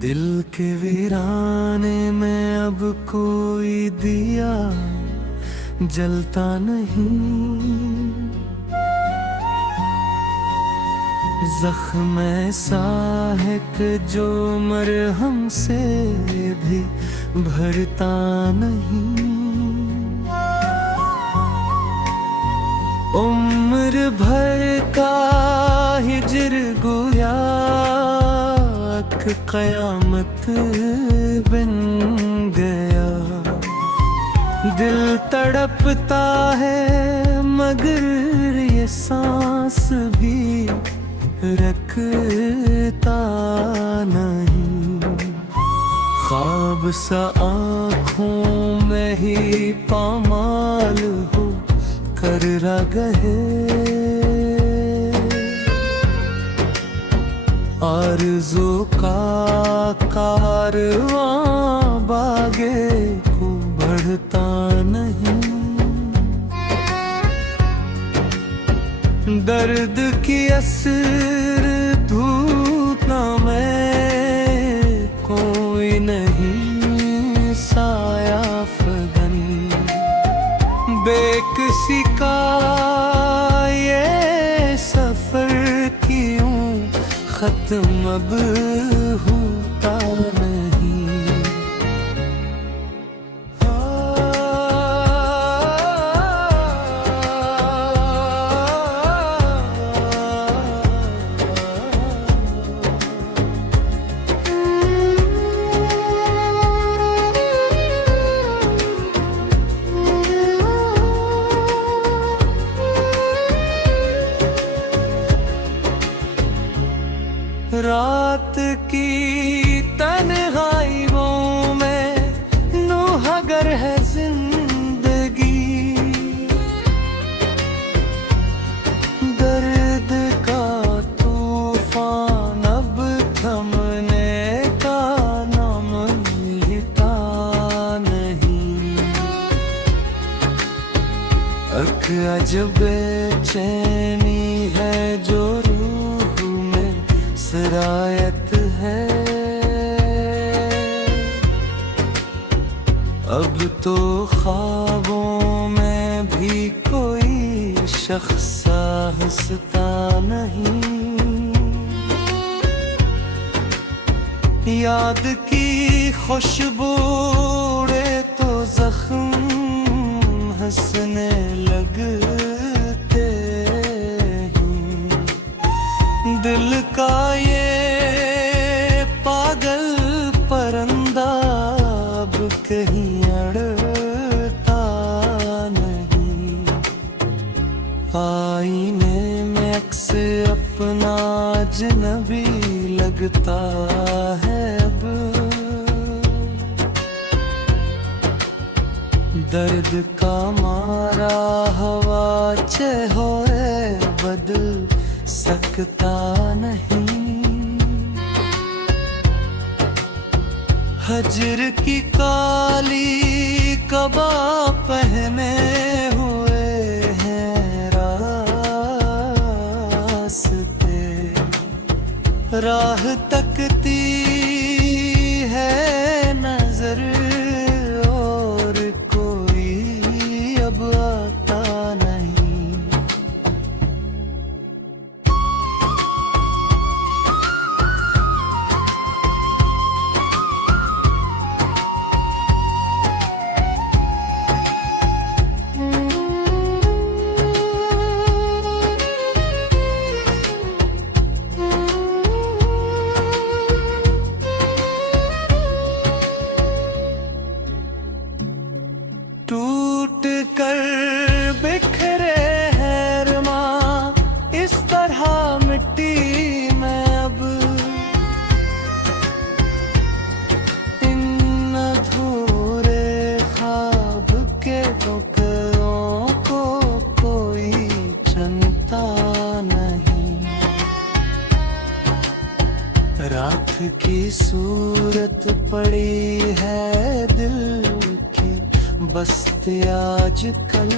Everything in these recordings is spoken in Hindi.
दिल के वीराने में अब कोई दिया जलता नहीं। जख्म ऐसा है कि जो मरहम से भी भरता नहीं। उम्र भर का हिजर गोया कयामत बन गया। दिल तड़पता है मगर ये सांस भी रखता नहीं। ख्वाब सा आँखों में ही पामाल हो कर रहे। आरज़ू का कारवां बागे को बढ़ता नहीं। दर्द की असर धूतना में कोई नहीं साया फगन। बेकसी का ये सफर क्यों खत्म अब होता नहीं। रात की तन्हाइयों में नूहगर है जिंदगी। दर्द का तूफान अब थमने का नाम लेता नहीं। अजब बेचैनी है जो सरायत है। अब तो ख्वाबों में भी कोई शख्स हंसता नहीं। याद की खुशबू उड़े तो जख्म हंसने लगते हैं। दिल का ये पागल परिंदा अब कहीं अड़ता नहीं। आईने में अक्स अपना अजनबी लगता है अब। दर्द का मारा हवा चेहरे बदल सकता नहीं। हजर की काली कबा पहने हुए हैं रास्ते। राह तकती है नजर और कोई अब आता नहीं। टूट कर बिखरे हैं अरमां इस तरह मिट्टी में अब। इन अधूरे ख्वाब के टुकड़ों को कोई चुनता नहीं। रात की सूरत पड़ी है दिल की बसते आजकल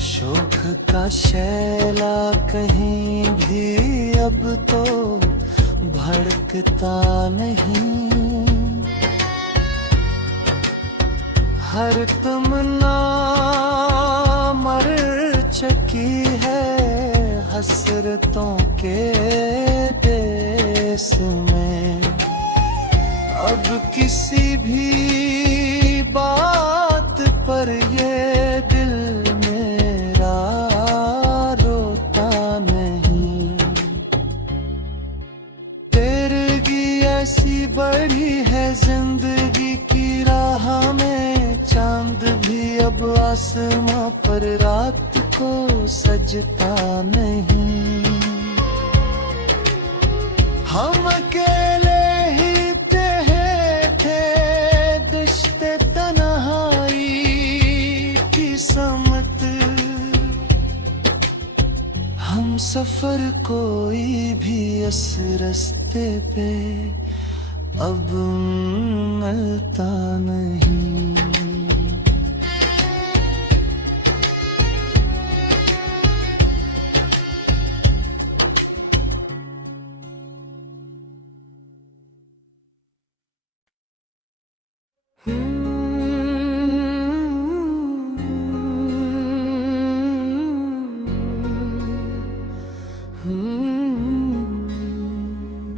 शोक का शैला कहीं भी अब तो भड़कता नहीं। हर तमन्ना मर चुकी है हसरतों के देश में। अब किसी भी बात पर ये दिल मेरा रोता नहीं। तेरगी ऐसी बढ़ी है जिंदगी की राह में, चांद भी अब आसमां पर रात को सजता नहीं। हम अकेले ही थे दिश्ते तन्हाई की समत। हम सफर कोई भी इस रास्ते पे अब मिलता नहीं।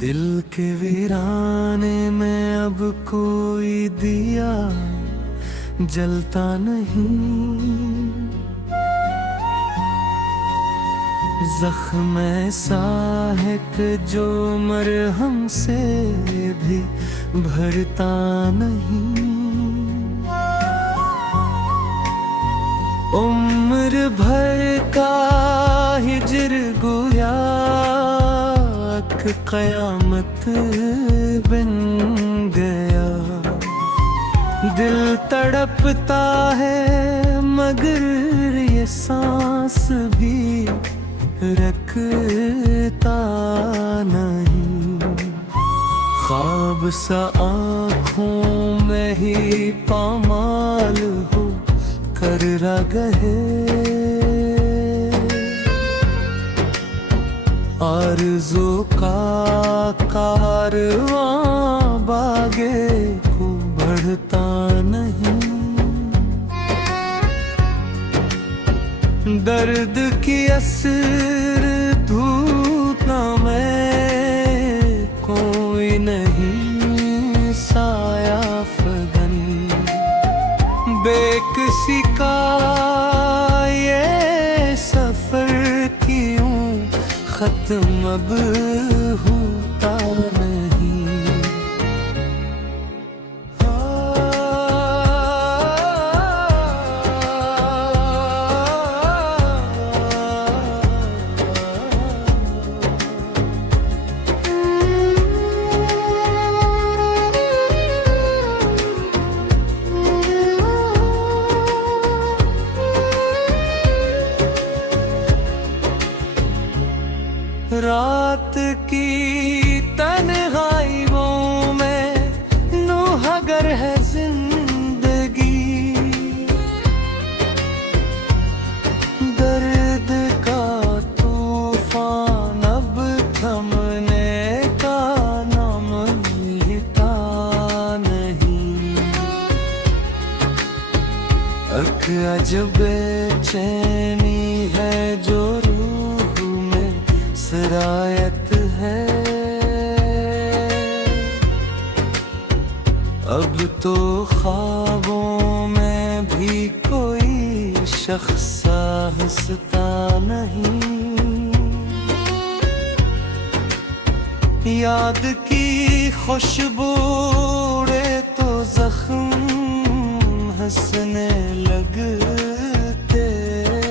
दिल के वीराने में अब कोई दिया जलता नहीं। जख्म ऐसा है कि जो मरहम से भी भरता नहीं। उम्र भर का हिजर गोया कयामत बन गया। दिल तड़पता है मगर ये सांस भी रखता नहीं। ख्वाब सा आँखों में ही पामाल हो कर रहे। आरज़ू का कारवां बागे को बढ़ता नहीं। दर्द की असर धूतना में कोई नहीं साया फगन। बेकसी का ये सफर क्यों खत्म अब होता नहीं। रात की तन्हाइयों में नूहगर है जिंदगी। दर्द का तूफान अब थमने का नाम लेता नहीं। अजब बेचैनी है जो सरायत है। अब तो ख्वाबों में भी कोई शख्स हंसता नहीं। याद की खुशबू उड़े तो जख्म हंसने लगते हैं।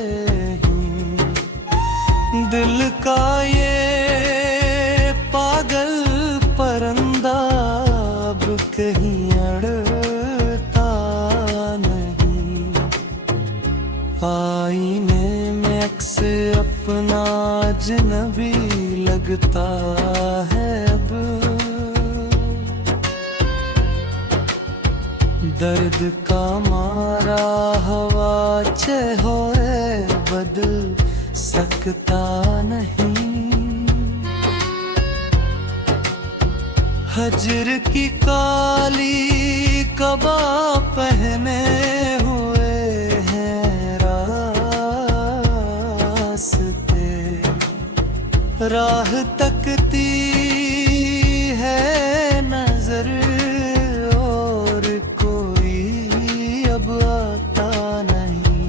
दिल का ये पागल परिंदा अब कहीं अड़ता नहीं। आईने में अक्स अपना अजनबी लगता है अब। दर्द का मारा हवा होए बदल सकता नहीं। हजर की काली कबा पहने हुए हैं रास्ते, राह तकती है नजर और कोई अब आता नहीं।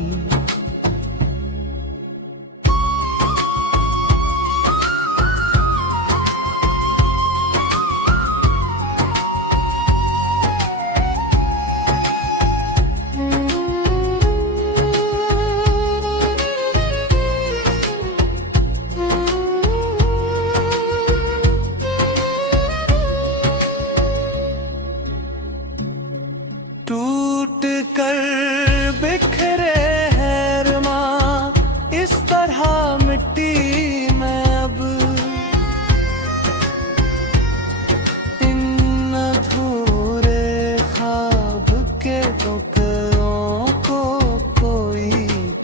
टूट कर बिखरे हैं अरमां इस तरह मिट्टी में अब, इन अधूरे ख्वाब के टुकड़ों को कोई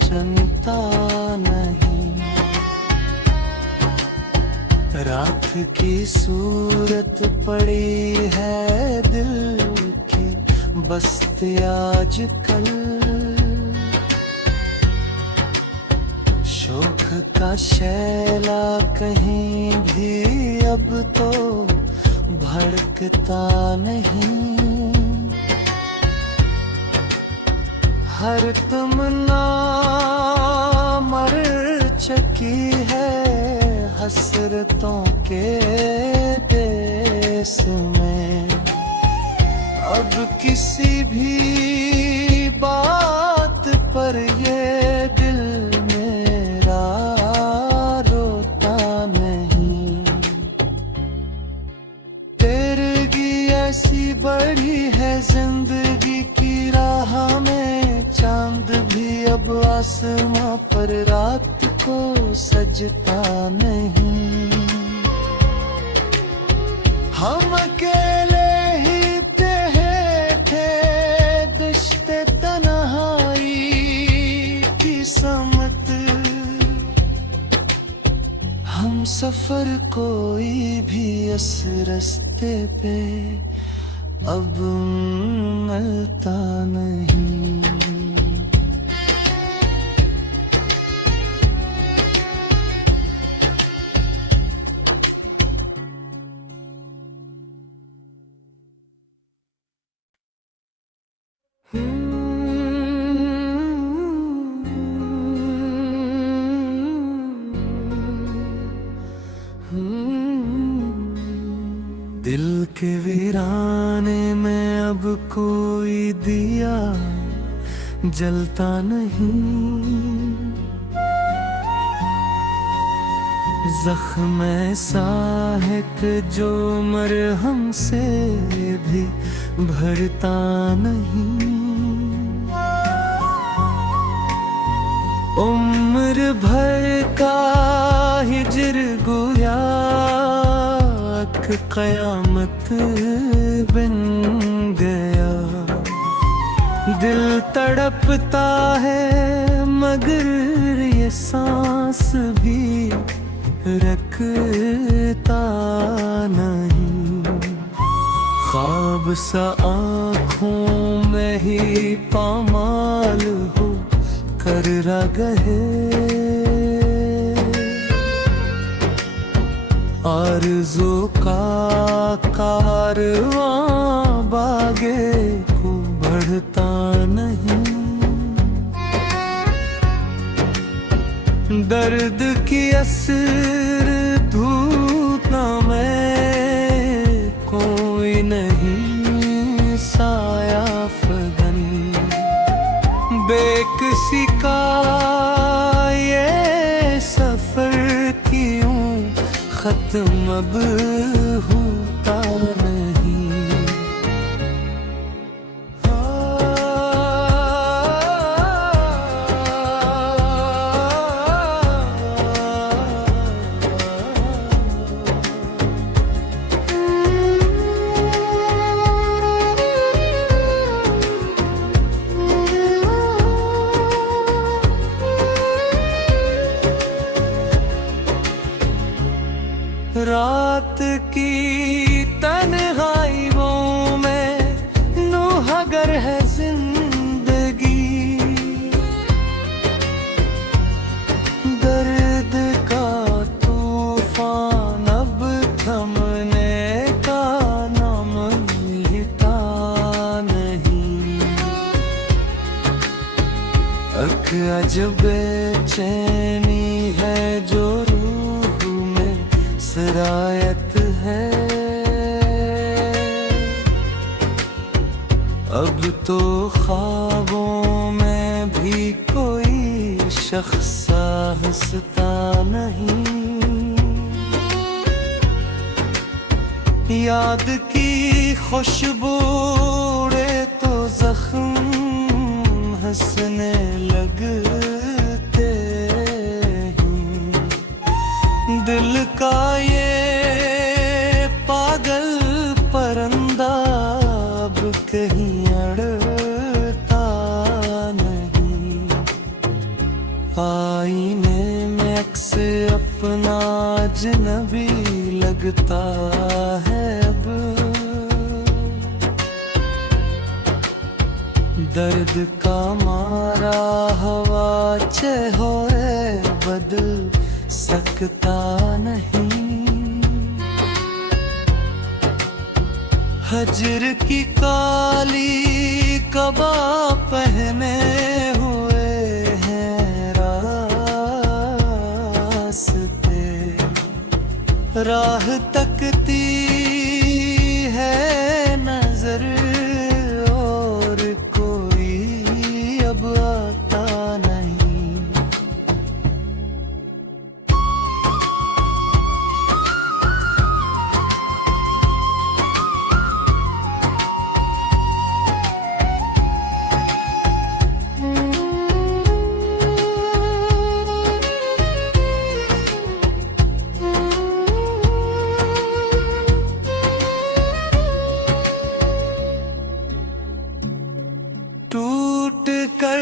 चुनता नहीं। रात की सूरत पड़ी है दिल बस्ते आजकल, शोक का शैला कहीं भी अब तो भड़कता नहीं। हर तमन्ना मर चुकी है हसरतों के देश में। अब किसी भी बात पर ये दिल मेरा रोता नहीं। तेरगी ऐसी बढ़ी है जिंदगी की राह में, चांद भी अब आसमां पर रात को सजता नहीं। हम अकेले हम सफर कोई भी इस रास्ते पे अब मिलता नहीं। दिल के वीराने में अब कोई दिया जलता नहीं। जख्म ऐसा है कि जो मरहम से भी भरता नहीं। उम्र भर का हिजर गोया कयामत बन गया। दिल तड़पता है मगर ये सांस भी रखता नहीं। ख्वाब सा आँखों में ही पामाल हो कर रगहे। आरज़ू का कारवां बागे को बढ़ता नहीं। दर्द की असर धूतना में कोई नहीं साया फगन। बेकसी का ये सफर क्यों खत्म अब होता नहीं। एक अजब बेचैनी है जो रूह में सरायत है। अब तो ख्वाबों में भी कोई शख्स हंसता नहीं। याद की खुशबू उड़े तो जख्म हंसने लगते हैं। दिल का ये पागल परिंदा अब कहीं अड़ता नहीं। आईने में अक्स अपना अजनबी लगता है अब। दर्द का मारा हवा चेहरे बदल सकता नहीं। हजर की काली कबा पहने हुए हैं रास्ते। राह तकती है नजर और कोई अब आता नहीं। टूट कर